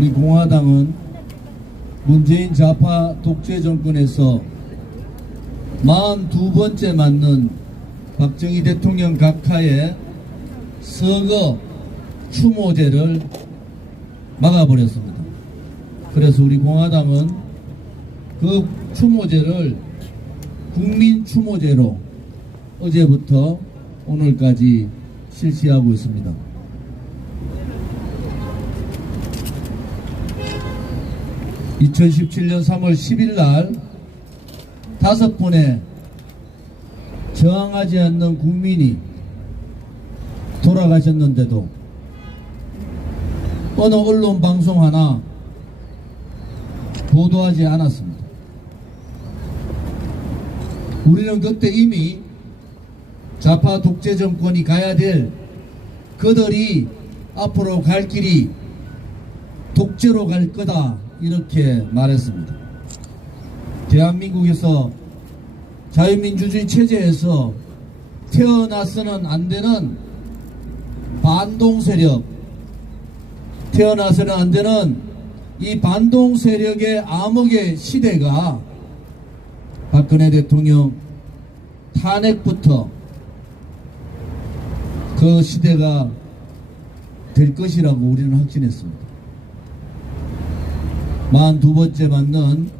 우리 공화당은 문재인 좌파 독재 정권에서 42번째 맞는 박정희 대통령 각하의 서거 추모제를 막아버렸습니다. 그래서 우리 공화당은 그 추모제를 국민 추모제로 어제부터 오늘까지 실시하고 있습니다. (2017년 3월 10일) 날 5분의 저항하지 않는 국민이 돌아가셨는데도 어느 언론 방송 하나 보도하지 않았습니다. 우리는 그때 이미 좌파 독재 정권이 가야 될 그들이 앞으로 갈 길이 독재로 갈 거다 이렇게 말했습니다. 대한민국에서 자유민주주의 체제에서 태어나서는 안 되는 반동 세력, 태어나서는 안 되는 이 반동 세력의 암흑의 시대가 박근혜 대통령 탄핵부터 그 시대가 될 것이라고 우리는 확신했습니다. 42번째 맞는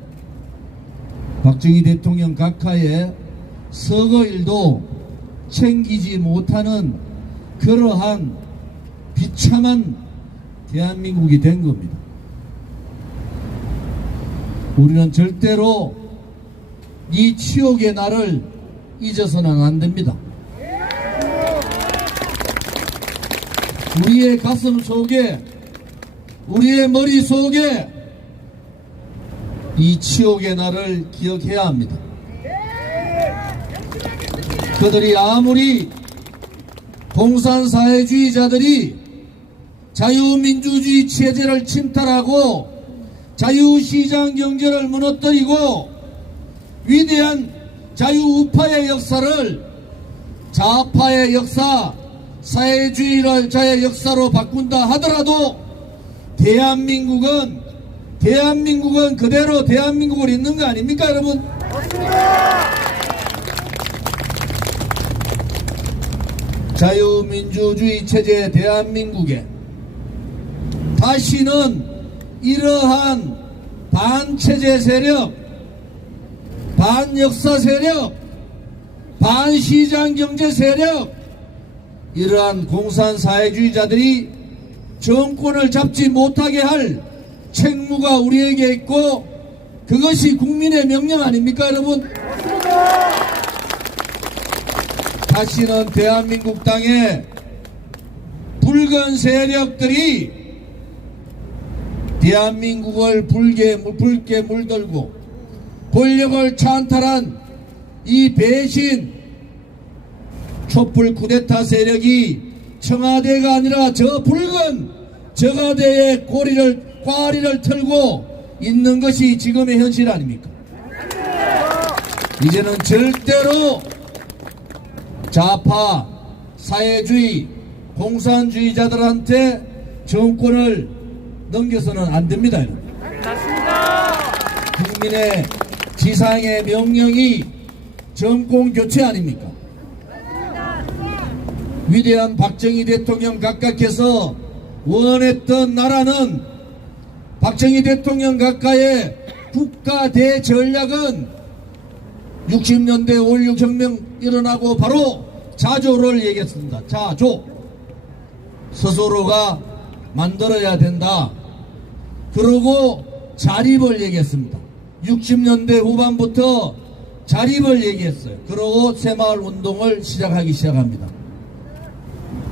박정희 대통령 각하의 서거일도 챙기지 못하는 그러한 비참한 대한민국이 된 겁니다. 우리는 절대로 이 치욕의 날을 잊어서는 안 됩니다. 우리의 가슴 속에, 우리의 머릿속에 이 치욕의 날을 기억해야 합니다. 그들이 아무리 공산사회주의자들이 자유민주주의 체제를 침탈하고 자유시장 경제를 무너뜨리고 위대한 자유우파의 역사를 좌파의 역사, 사회주의자의 역사로 바꾼다 하더라도 대한민국은 그대로 대한민국을 있는 거 아닙니까, 여러분? 자유민주주의 체제 대한민국에 다시는 이러한 반체제 세력, 반역사 세력, 반시장 경제 세력, 이러한 공산사회주의자들이 정권을 잡지 못하게 할 책무가 우리에게 있고 그것이 국민의 명령 아닙니까, 여러분? 다시는 대한민국 땅에 붉은 세력들이 대한민국을 붉게 물들고 권력을 찬탈한 이 배신 촛불 쿠데타 세력이 청와대가 아니라 저 붉은 저가대의 꽈리를 털고 있는 것이 지금의 현실 아닙니까? 이제는 절대로 좌파, 사회주의, 공산주의자들한테 정권을 넘겨서는 안 됩니다. 국민의 지상의 명령이 정권 교체 아닙니까? 위대한 박정희 대통령 각각께서 원했던 나라는 박정희 대통령 각하의 국가 대전략은 60년대 5.16 혁명 일어나고 바로 자조를 얘기했습니다. 자조. 스스로가 만들어야 된다. 그러고 자립을 얘기했습니다. 60년대 후반부터 자립을 얘기했어요. 그러고 새마을 운동을 시작합니다.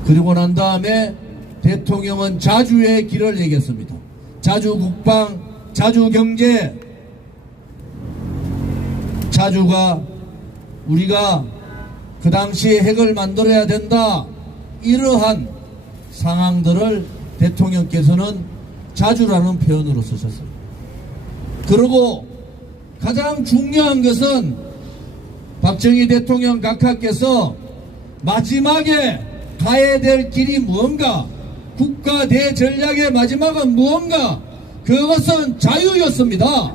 그리고 난 다음에 대통령은 자주의 길을 얘기했습니다. 자주 국방, 자주 경제, 자주가 우리가 그 당시에 핵을 만들어야 된다. 이러한 상황들을 대통령께서는 자주라는 표현으로 쓰셨어요. 그리고 가장 중요한 것은 박정희 대통령 각하께서 마지막에 가야 될 길이 무언가, 국가 대전략의 마지막은 무언가, 그것은 자유였습니다.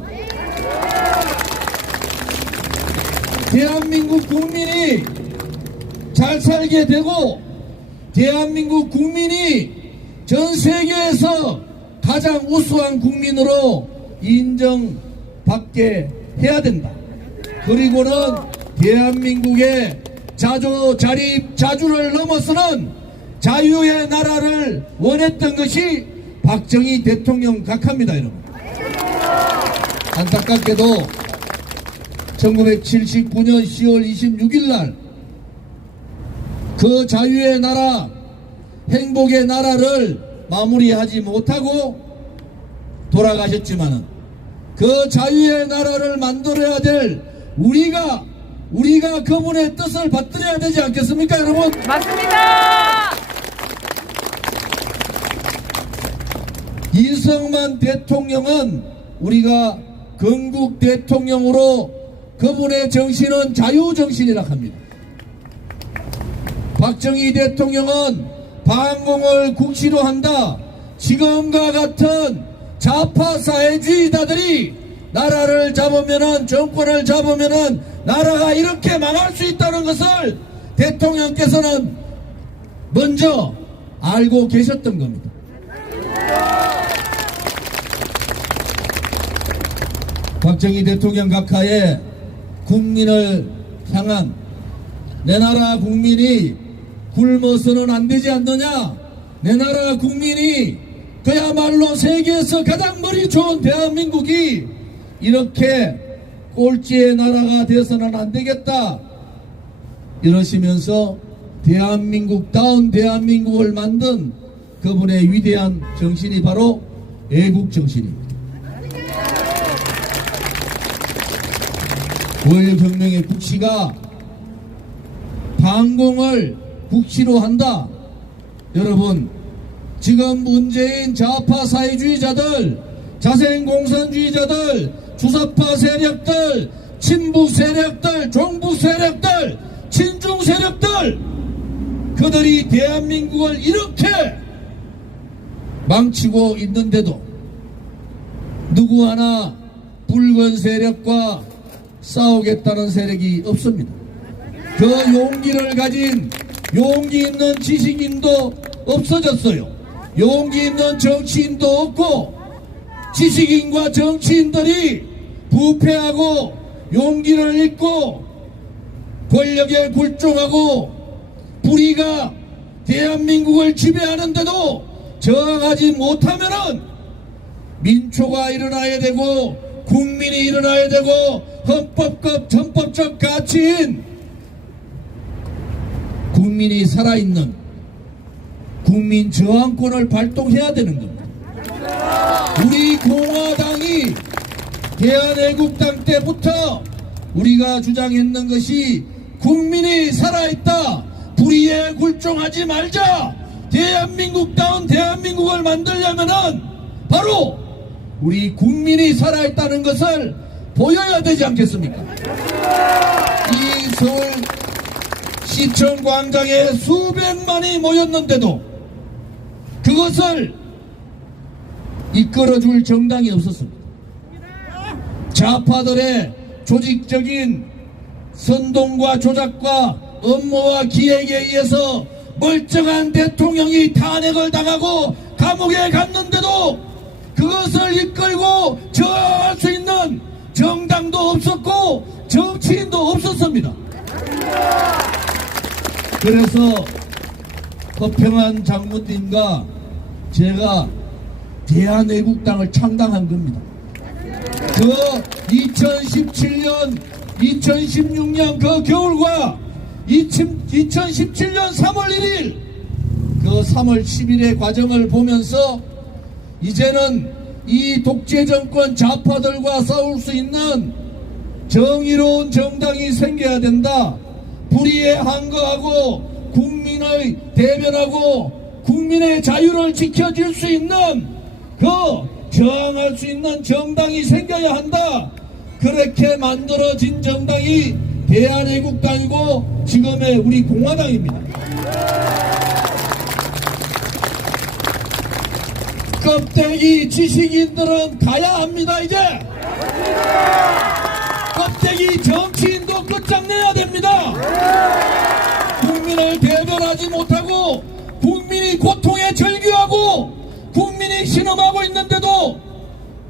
대한민국 국민이 잘 살게 되고 대한민국 국민이 전 세계에서 가장 우수한 국민으로 인정받게 해야 된다. 그리고는 대한민국의 자주를 넘어서는 자유의 나라를 원했던 것이 박정희 대통령 각하입니다. 여러분, 안타깝게도 1979년 10월 26일 날 그 자유의 나라, 행복의 나라를 마무리하지 못하고 돌아가셨지만은 그 자유의 나라를 만들어야 될 우리가 그분의 뜻을 받들어야 되지 않겠습니까, 여러분? 맞습니다. 이승만 대통령은 우리가 건국 대통령으로 그분의 정신은 자유정신이라 합니다. 박정희 대통령은 반공을 국시로 한다. 지금과 같은 좌파 사회주의자들이 나라를 잡으면은, 정권을 잡으면은 나라가 이렇게 망할 수 있다는 것을 대통령께서는 먼저 알고 계셨던 겁니다. 박정희 대통령 각하의 국민을 향한 내 나라 국민이 굶어서는 안 되지 않느냐, 내 나라 국민이 그야말로 세계에서 가장 머리 좋은 대한민국이 이렇게 꼴찌의 나라가 되어서는 안 되겠다 이러시면서 대한민국다운 대한민국을 만든 그분의 위대한 정신이 바로 애국정신입니다. 5.16 혁명의 국시가 반공을 국시로 한다. 여러분, 지금 문재인 좌파 사회주의자들, 자생공산주의자들, 주사파 세력들, 친북 세력들, 종북 세력들, 친중 세력들, 그들이 대한민국을 이렇게 망치고 있는데도 누구 하나 붉은 세력과 싸우겠다는 세력이 없습니다. 그 용기를 가진 용기 있는 지식인도 없어졌어요. 용기 있는 정치인도 없고, 지식인과 정치인들이 부패하고 용기를 잃고 권력에 굴종하고 불의가 대한민국을 지배하는데도 저항하지 못하면은 민초가 일어나야 되고 국민이 일어나야 되고 헌법적 전법적 가치인 국민이 살아있는 국민 저항권을 발동해야 되는 겁니다. 우리 공화당이 대한애국당 때부터 우리가 주장했는 것이 국민이 살아있다, 불의에 굴종하지 말자, 대한민국다운 대한민국을 만들려면은 바로 우리 국민이 살아있다는 것을 보여야 되지 않겠습니까? 이 서울 시청 광장에 수백만이 모였는데도 그것을 이끌어줄 정당이 없었습니다. 좌파들의 조직적인 선동과 조작과 음모와 기획에 의해서 멀쩡한 대통령이 탄핵을 당하고 감옥에 갔는데도 그것을 이끌고 저항할 수 있는 정당도 없었고 정치인도 없었습니다. 그래서 허평한 장모님과 제가 대한애국당을 창당한 겁니다. 그 2017년 2016년 그 겨울과 2017년 3월 1일 그 3월 10일의 과정을 보면서 이제는 이 독재정권 좌파들과 싸울 수 있는 정의로운 정당이 생겨야 된다. 불의에 항거하고 국민의 대변하고 국민의 자유를 지켜줄 수 있는 그 저항할 수 있는 정당이 생겨야 한다. 그렇게 만들어진 정당이 대한애국당이고 지금의 우리 공화당입니다. 껍데기 지식인들은 가야 합니다. 이제 껍데기 정치인도 끝장내야 됩니다. 국민을 대변하지 못하고 국민이 고통에 절규하고 국민이 신음하고 있는데도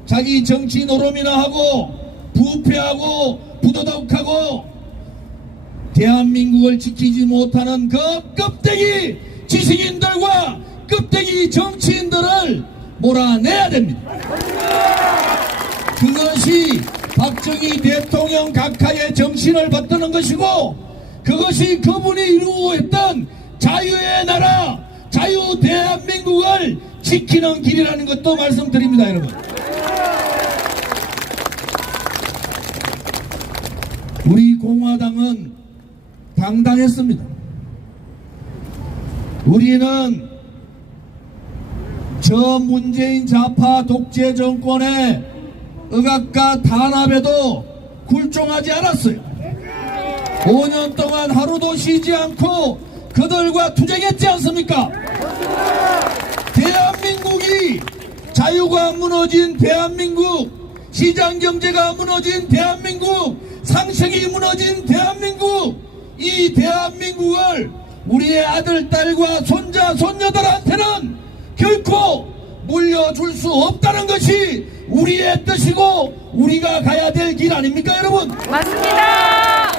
자기 정치 노름이나 하고 부패하고 부도덕하고 대한민국을 지키지 못하는 그 껍데기 지식인들과 껍데기 정치인들을 몰아내야 됩니다. 그것이 박정희 대통령 각하의 정신을 받드는 것이고 그것이 그분이 이루고 했던 자유의 나라 자유 대한민국을 지키는 길이라는 것도 말씀드립니다. 여러분, 우리 공화당은 당당했습니다. 우리는 저 문재인 좌파 독재 정권의 억압과 탄압에도 굴종하지 않았어요. 5년 동안 하루도 쉬지 않고 그들과 투쟁했지 않습니까? 대한민국이 자유가 무너진 대한민국, 시장경제가 무너진 대한민국, 상식이 무너진 대한민국, 이 대한민국을 우리의 아들, 딸과 손자, 손녀들한테는 결코 물려줄 수 없다는 것이 우리의 뜻이고 우리가 가야 될 길 아닙니까, 여러분? 맞습니다.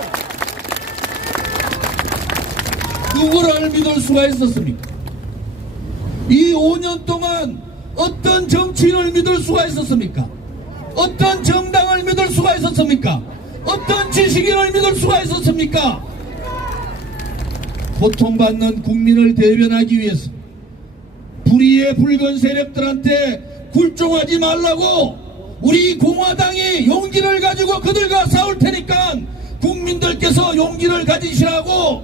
누구를 믿을 수가 있었습니까? 이 5년 동안 어떤 정치인을 믿을 수가 있었습니까? 어떤 정당을 믿을 수가 있었습니까? 어떤 지식인을 믿을 수가 있었습니까? 고통받는 국민을 대변하기 위해서 불의의 붉은 세력들한테 굴종하지 말라고 우리 공화당이 용기를 가지고 그들과 싸울 테니까 국민들께서 용기를 가지시라고,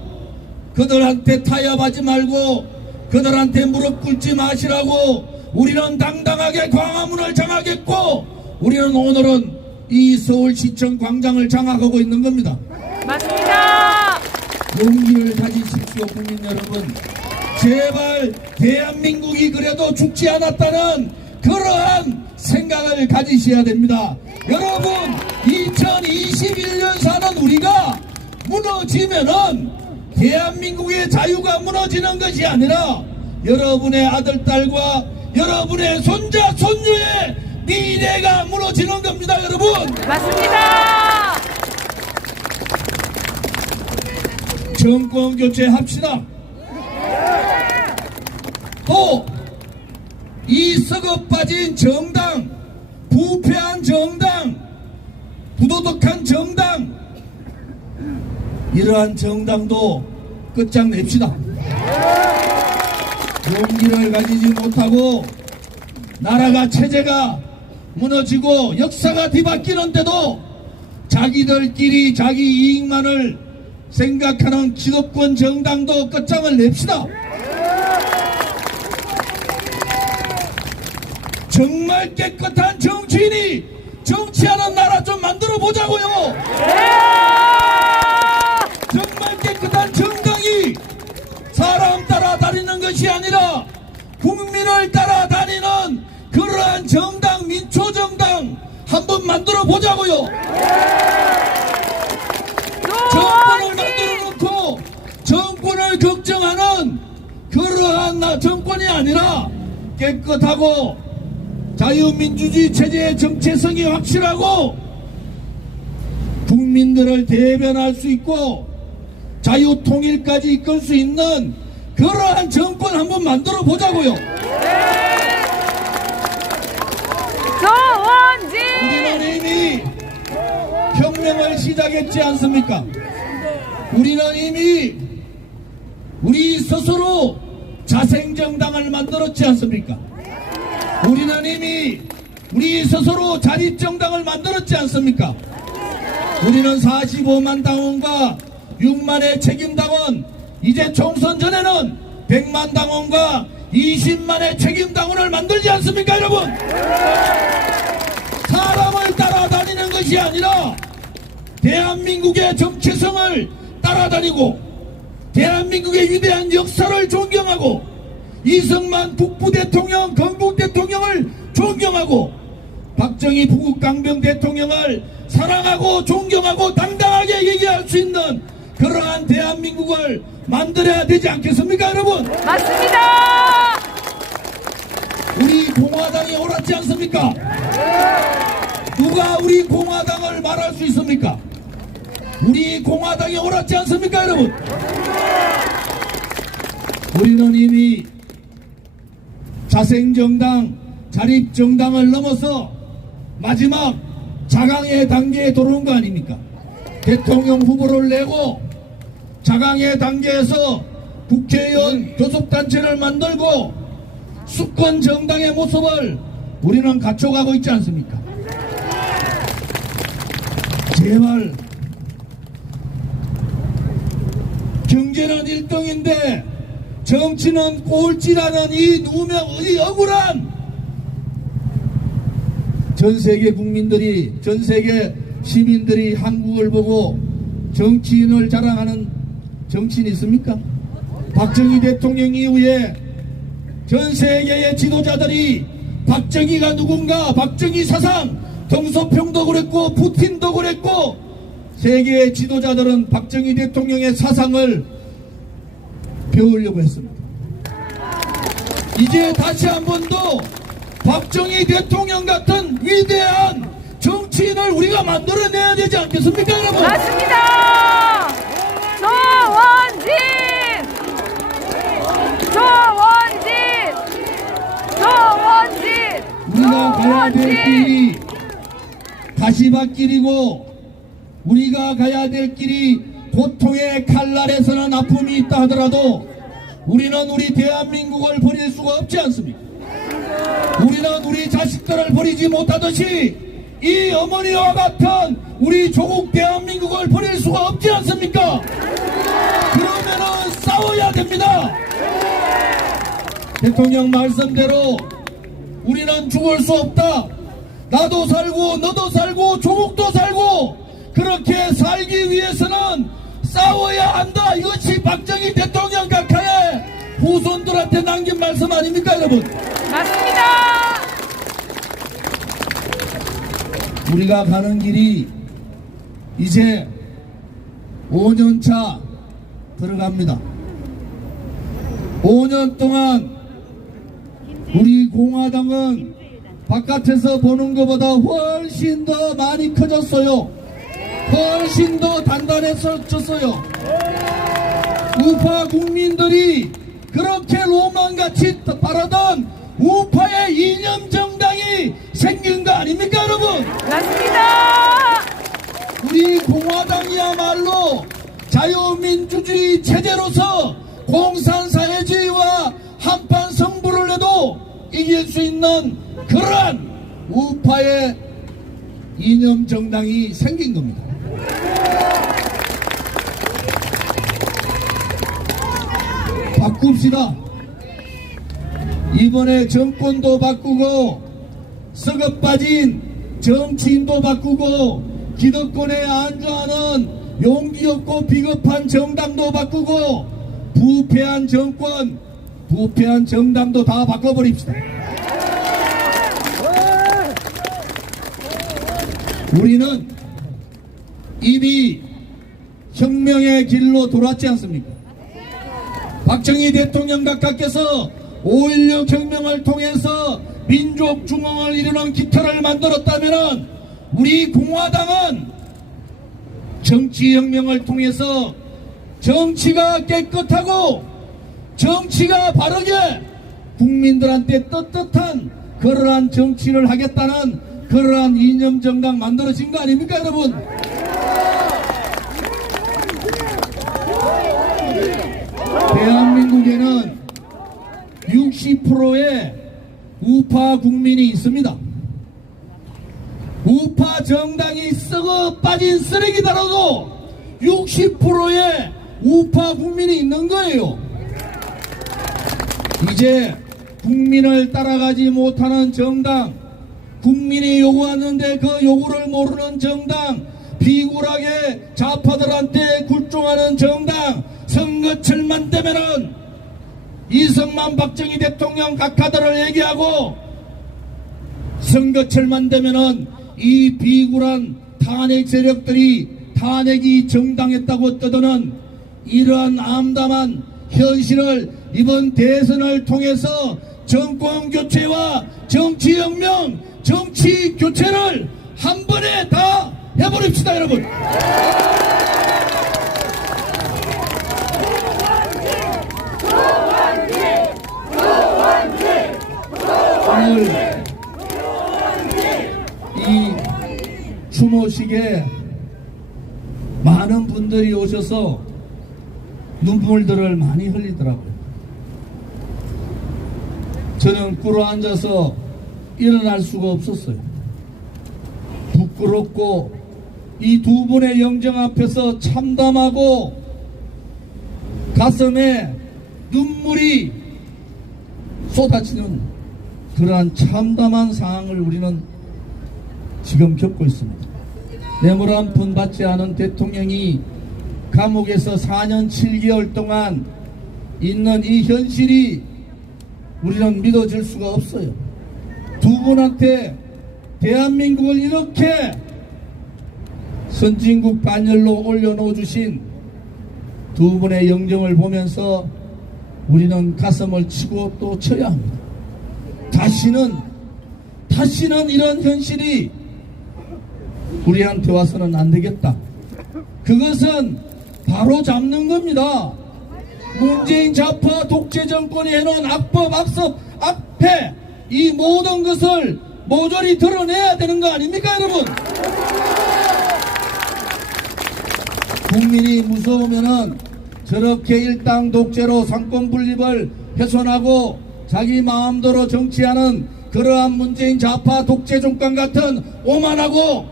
그들한테 타협하지 말고 그들한테 무릎 꿇지 마시라고 우리는 당당하게 광화문을 장악했고 우리는 오늘은 이 서울시청 광장을 장악하고 있는 겁니다. 맞습니다. 용기를 가지십시오, 국민 여러분. 제발 대한민국이 그래도 죽지 않았다는 그러한 생각을 가지셔야 됩니다. 여러분, 2021년 사는 우리가 무너지면은 대한민국의 자유가 무너지는 것이 아니라 여러분의 아들, 딸과 여러분의 손자, 손녀의 미래가 무너지는 겁니다, 여러분. 맞습니다. 정권 교체합시다. 또 이 썩어 빠진 정당, 부패한 정당, 부도덕한 정당, 이러한 정당도 끝장냅시다. 용기를 가지지 못하고 나라가, 체제가 무너지고 역사가 뒤바뀌는데도 자기들끼리 자기 이익만을 생각하는 기득권 정당도 끝장을 냅시다. 정말 깨끗한 정치인이 정치하는 나라 좀 만들어 보자고요. 정말 깨끗한 정당이 사람 따라다니는 것이 아니라 국민을 따라다니는 그러한 정당, 민초정당 한번 만들어 보자고요. 정권을 만들어 놓고 정권을 걱정하는 그러한 정권이 아니라 깨끗하고 자유민주주의 체제의 정체성이 확실하고 국민들을 대변할 수 있고 자유통일까지 이끌 수 있는 그러한 정권 한번 만들어 보자고요. 우리는 이미 혁명을 시작했지 않습니까? 우리는 이미 우리 스스로 자생정당을 만들었지 않습니까? 우리는 이미 우리 스스로 자립정당을 만들었지 않습니까? 우리는 45만 당원과 6만의 책임당원, 이제 총선 전에는 100만 당원과 20만의 책임당원을 만들지 않습니까, 여러분? 사람을 따라다니는 것이 아니라 대한민국의 정체성을 따라다니고 대한민국의 위대한 역사를 존경하고 이승만 북부 대통령, 건국 대통령을 존경하고 박정희 부국 강병 대통령을 사랑하고 존경하고 당당하게 얘기할 수 있는 그러한 대한민국을 만들어야 되지 않겠습니까, 여러분? 맞습니다. 우리 공화당이 옳았지 않습니까? 누가 우리 공화당을 말할 수 있습니까? 우리 공화당이 옳았지 않습니까, 여러분? 우리는 이미 자생정당, 자립정당을 넘어서 마지막 자강의 단계에 들어온 거 아닙니까? 대통령 후보를 내고 자강의 단계에서 국회의원 교섭단체를 만들고 수권 정당의 모습을 우리는 갖춰가고 있지 않습니까? 제발 경제는 1등인데 정치는 꼴찌라는 이 억울한 전세계 국민들이, 전세계 시민들이 한국을 보고 정치인을 자랑하는 정치인이 있습니까? 박정희 대통령 이후에 전세계의 지도자들이 박정희가 누군가, 박정희 사상, 덩소평도 그랬고 푸틴도 그랬고 세계의 지도자들은 박정희 대통령의 사상을 배우려고 했습니다. 이제 다시 한 번 더 박정희 대통령 같은 위대한 정치인을 우리가 만들어내야 되지 않겠습니까, 여러분? 맞습니다. 조원진! 우리가 가야 될 길이 가시밭길이고 우리가 가야 될 길이 고통의 칼날에서는 아픔이 있다 하더라도 우리는 우리 대한민국을 버릴 수가 없지 않습니까? 우리는 우리 자식들을 버리지 못하듯이 이 어머니와 같은 우리 조국 대한민국을 버릴 수가 없지 않습니까? 그러면은 싸워야 됩니다. 대통령 말씀대로 우리는 죽을 수 없다. 나도 살고 너도 살고 조국도 살고 그렇게 살기 위해서는 싸워야 한다. 이것이 박정희 대통령 각하의 후손들한테 남긴 말씀 아닙니까, 여러분? 맞습니다. 우리가 가는 길이 이제 5년차 들어갑니다. 5년 동안 우리 공화당은 바깥에서 보는 것보다 훨씬 더 많이 커졌어요. 훨씬 더 단단해졌어요. 우파 국민들이 그렇게 로망같이 바라던 우파의 이념 정당이 생긴 거 아닙니까, 여러분? 맞습니다. 우리 공화당이야말로 자유민주주의 체제로서 공산사회주의와 한판 승부를 해도 이길 수 있는 그러한 우파의 이념 정당이 생긴 겁니다. 바꿉시다. 이번에 정권도 바꾸고 썩어 빠진 정치인도 바꾸고 기득권에 안주하는 용기 없고 비겁한 정당도 바꾸고 부패한 정권, 부패한 정당도 다 바꿔버립시다. 우리는 이미 혁명의 길로 돌았지 않습니까? 박정희 대통령 각하께서 5.16 혁명을 통해서 민족 중흥을 이루는 기틀을 만들었다면 우리 공화당은 정치혁명을 통해서 정치가 깨끗하고 정치가 바르게 국민들한테 떳떳한 그러한 정치를 하겠다는 그러한 이념정당 만들어진 거 아닙니까, 여러분? 대한민국에는 60%의 우파 국민이 있습니다. 우파 정당이 썩어 빠진 쓰레기더라도 60%의 우파 국민이 있는 거예요. 이제 국민을 따라가지 못하는 정당, 국민이 요구하는데 그 요구를 모르는 정당, 비굴하게 좌파들한테 굴종하는 정당, 선거철만 되면은 이승만 박정희 대통령 각하들을 얘기하고 선거철만 되면은 이 비굴한 탄핵 세력들이 탄핵이 정당했다고 떠드는 이러한 암담한 현실을 이번 대선을 통해서 정권 교체와 정치 혁명, 정치 교체를 한 번에 다 해버립시다, 여러분. 오늘 이 추모식에 많은 분들이 오셔서 눈물들을 많이 흘리더라고요. 저는 꿇어 앉아서 일어날 수가 없었어요. 부끄럽고 이 두 분의 영정 앞에서 참담하고 가슴에 눈물이 쏟아지는 그러한 참담한 상황을 우리는 지금 겪고 있습니다. 뇌물 한 푼 받지 않은 대통령이 감옥에서 4년 7개월 동안 있는 이 현실이 우리는 믿어질 수가 없어요. 두 분한테 대한민국을 이렇게 선진국 반열로 올려놓아 주신 두 분의 영정을 보면서 우리는 가슴을 치고 또 쳐야 합니다. 다시는 이런 현실이 우리한테 와서는 안 되겠다. 그것은 바로 잡는 겁니다. 문재인 좌파 독재 정권이 해놓은 악법, 악습, 악패 이 모든 것을 모조리 드러내야 되는 거 아닙니까, 여러분? 국민이 무서우면은 저렇게 일당 독재로 상권 분립을 훼손하고 자기 마음대로 정치하는 그러한 문재인 좌파 독재 정권 같은 오만하고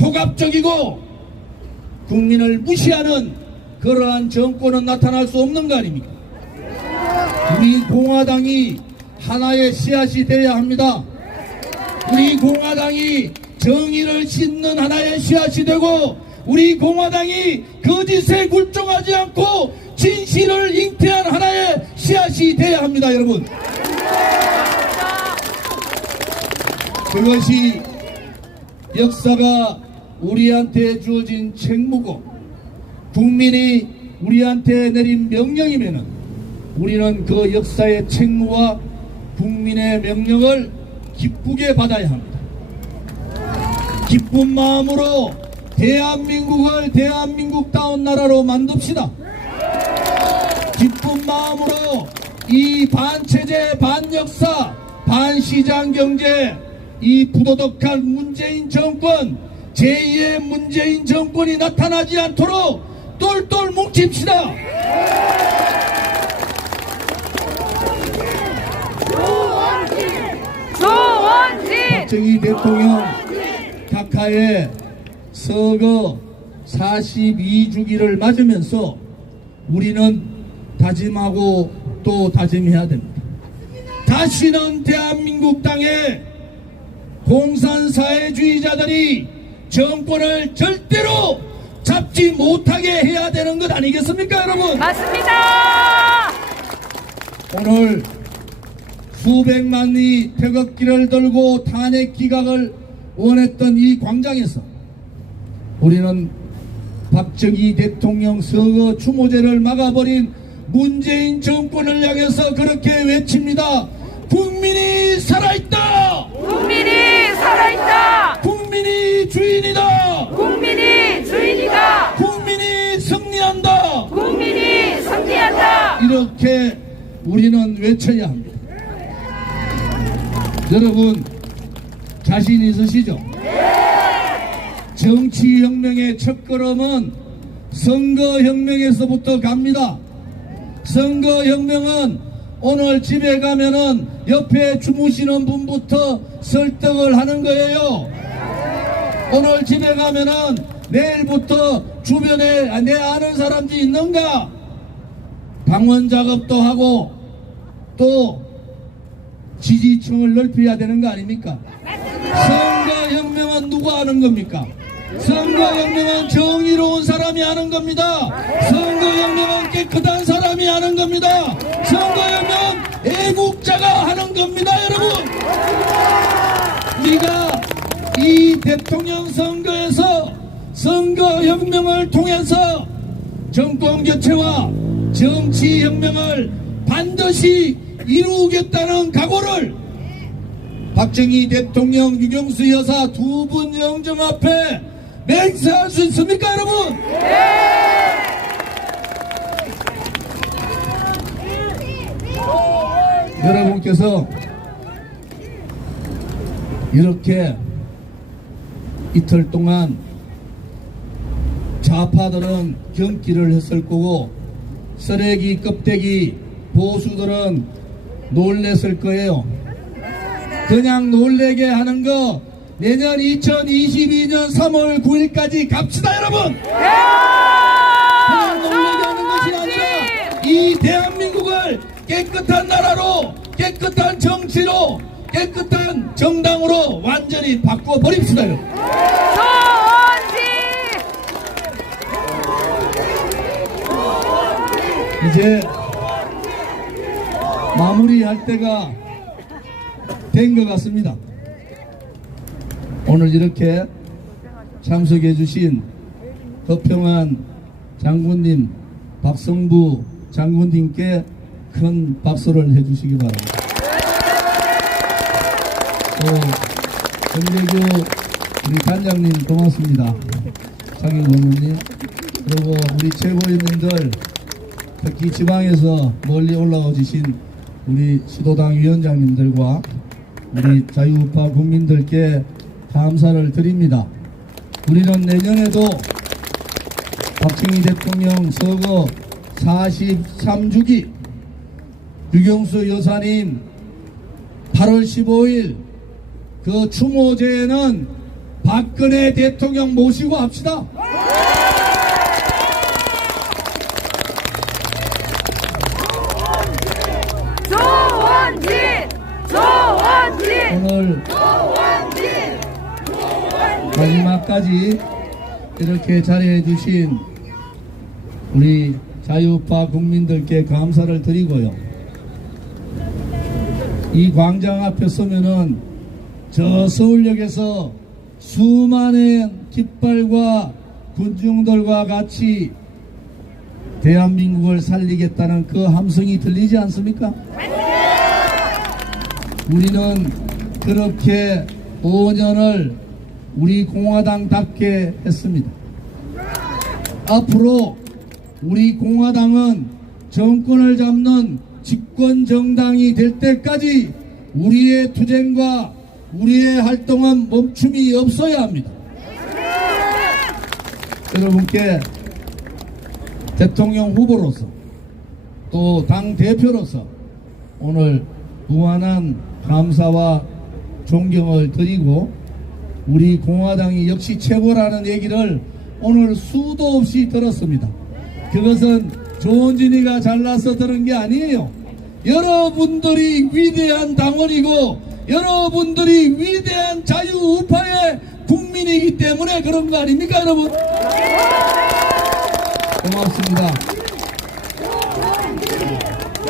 폭압적이고 국민을 무시하는 그러한 정권은 나타날 수 없는 거 아닙니까? 우리 공화당이 하나의 씨앗이 되어야 합니다. 우리 공화당이 정의를 싣는 하나의 씨앗이 되고 우리 공화당이 거짓에 굴종하지 않고 진실을 잉태한 하나의 씨앗이 되어야 합니다, 여러분. 그것이 역사가 우리한테 주어진 책무고 국민이 우리한테 내린 명령이면은 우리는 그 역사의 책무와 국민의 명령을 기쁘게 받아야 합니다. 기쁜 마음으로 대한민국을 대한민국다운 나라로 만듭시다. 기쁜 마음으로 이 반체제, 반역사, 반시장경제 이 부도덕한 문재인 정권 제2의 문재인 정권이 나타나지 않도록 똘똘 뭉칩시다. 박정희 대통령 각하의 서거 42주기를 맞으면서 우리는 다짐하고 또 다짐해야 됩니다. 다시는 대한민국 땅에 공산사회주의자들이 정권을 절대로 잡지 못하게 해야 되는 것 아니겠습니까, 여러분? 맞습니다. 오늘 수백만이 태극기를 들고 탄핵 기각을 원했던 이 광장에서 우리는 박정희 대통령 서거 추모제를 막아버린 문재인 정권을 향해서 그렇게 외칩니다. 국민이 살아있다. 국민이 살아있다. 국민이 주인이다. 국민이 주인이다. 국민이 승리한다. 국민이 승리한다. 이렇게 우리는 외쳐야 합니다. 여러분 자신 있으시죠? 정치혁명의 첫걸음은 선거혁명에서부터 갑니다. 선거혁명은 오늘 집에 가면은 옆에 주무시는 분부터 설득을 하는 거예요. 오늘 집에 가면은 내일부터 주변에 내 아는 사람들이 있는가 방문 작업도 하고 또 지지층을 넓혀야 되는 거 아닙니까? 선거혁명은 누가 하는 겁니까? 선거혁명은 정의로운 사람이 하는 겁니다. 선거혁명은 깨끗한 사람이 하는 겁니다. 선거하면 애국자가 하는 겁니다, 여러분. 우리가 이 대통령 선거에서 선거혁명을 통해서 정권교체와 정치혁명을 반드시 이루겠다는 각오를 박정희 대통령, 유경수 여사 두 분 영정 앞에 맹세할 수 있습니까, 여러분? 여러분께서 이렇게 이틀 동안 좌파들은 경기를 했을 거고 쓰레기 껍데기 보수들은 놀랬을 거예요. 그냥 놀래게 하는 거 내년 2022년 3월 9일까지 갑시다, 여러분. 그냥 놀래게 하는 것이 아니라 이 대한민국을 깨끗한 나라로, 깨끗한 정치로, 깨끗한 정당으로 완전히 바꿔버립시다, 여러분. 이제 마무리할 때가 된 것 같습니다. 오늘 이렇게 참석해 주신 허평한 장군님, 박성부 장군님께 큰 박수를 해주시기 바랍니다. 또 정대규 우리 단장님 고맙습니다. 장인 고문님, 그리고 우리 최고위원님들, 특히 지방에서 멀리 올라와 주신 우리 시도당 위원장님들과 우리 자유우파 국민들께 감사를 드립니다. 우리는 내년에도 박정희 대통령 서거 43주기, 유경수 여사님 8월 15일 그 추모제에는 박근혜 대통령 모시고 합시다. 오늘 마지막까지 이렇게 자리해 주신 우리 자유우파 국민들께 감사를 드리고요. 이 광장 앞에 서면은 저 서울역에서 수많은 깃발과 군중들과 같이 대한민국을 살리겠다는 그 함성이 들리지 않습니까? 우리는 그렇게 5년을 우리 공화당답게 했습니다. 앞으로 우리 공화당은 정권을 잡는 집권 정당이 될 때까지 우리의 투쟁과 우리의 활동은 멈춤이 없어야 합니다. 여러분께 대통령 후보로서 또 당 대표로서 오늘 무한한 감사와 존경을 드리고, 우리 공화당이 역시 최고라는 얘기를 오늘 수도 없이 들었습니다. 그것은 조원진이가 잘나서 들은 게 아니에요. 여러분들이 위대한 당원이고 여러분들이 위대한 자유우파의 국민이기 때문에 그런 거 아닙니까, 여러분? 고맙습니다.